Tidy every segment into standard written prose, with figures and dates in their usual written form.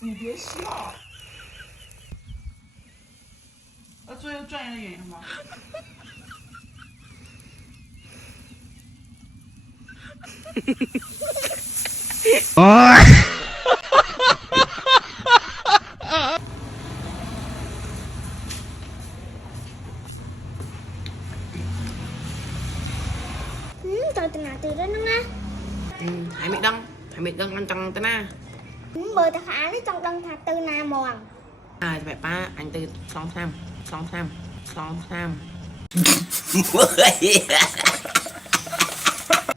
你别笑。做一个专业的演员吗？Trời từ nào từ đó nó nè. Thầy mệt đăng trăng tên na. Bờ ta khá lấy trong đăng thạch từ nào mòn. Vậy ba anh từ song tham.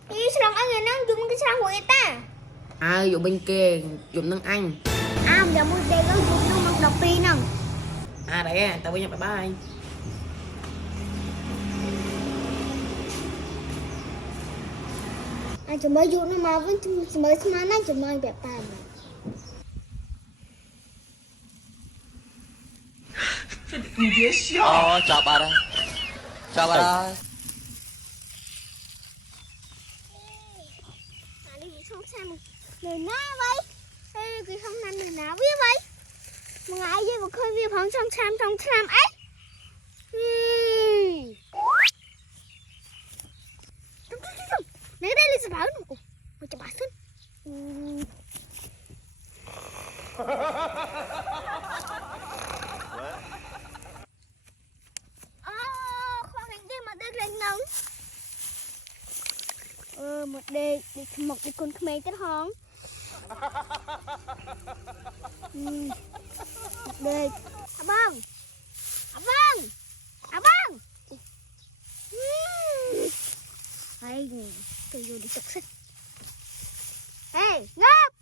Ý sao anh người nó dùng cái sao của người ta. Dụ bên kia dùng nâng anh. Giờ mua đây có dùng nó mặc độc pin không? Đấy tao với nhau bye bye. Chúng mới dùng nó mà vẫn mới mà nó chúng mới bẹp bàn. 你别笑。chào bà đây. Chào bà đây. Đi không xem người na vậy. Đây cái không năn người nào biết vậy. Mà ai vậy mà khơi vi phóng trong tham ấy. Này đây là sao bảo nó cho bà xin. Khoan hành đi mà được lên nóng. Một đề một cái con khmer cái hòn. Một đề. Vâng. Hay tôi vô đi chọc xích. Hey, ngáp.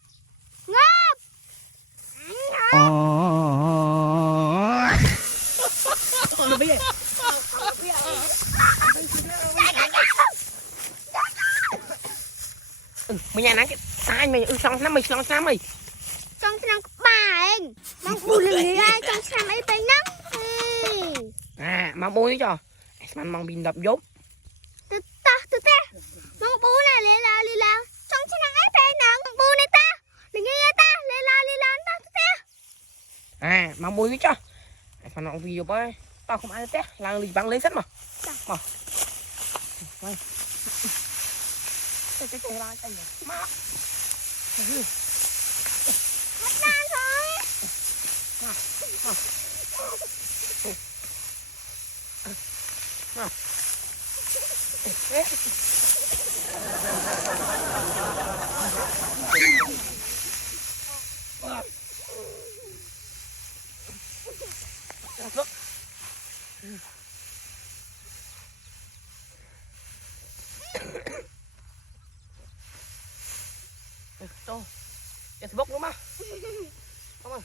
Con nó biết. Mày nhà nắng cái sai mày xong năm mày. Trong sang bà anh. Mang u lên người ai trong sang ấy tay nắng. Mang bôi cho. Mang pin đập dốt. Từ ta. Mang bố này lên là. Trong sang ấy tay nắng bố này ta. Đừng nghe ta lên là ta ta. Mang bôi cho. Phần nó video bơi. Tao không ai té, là lì băng lấy sắt mà. Mà. Đây. Chạy ra chạy. Má. Mất nan thôi. Tôi. Facebook đúng không? Không.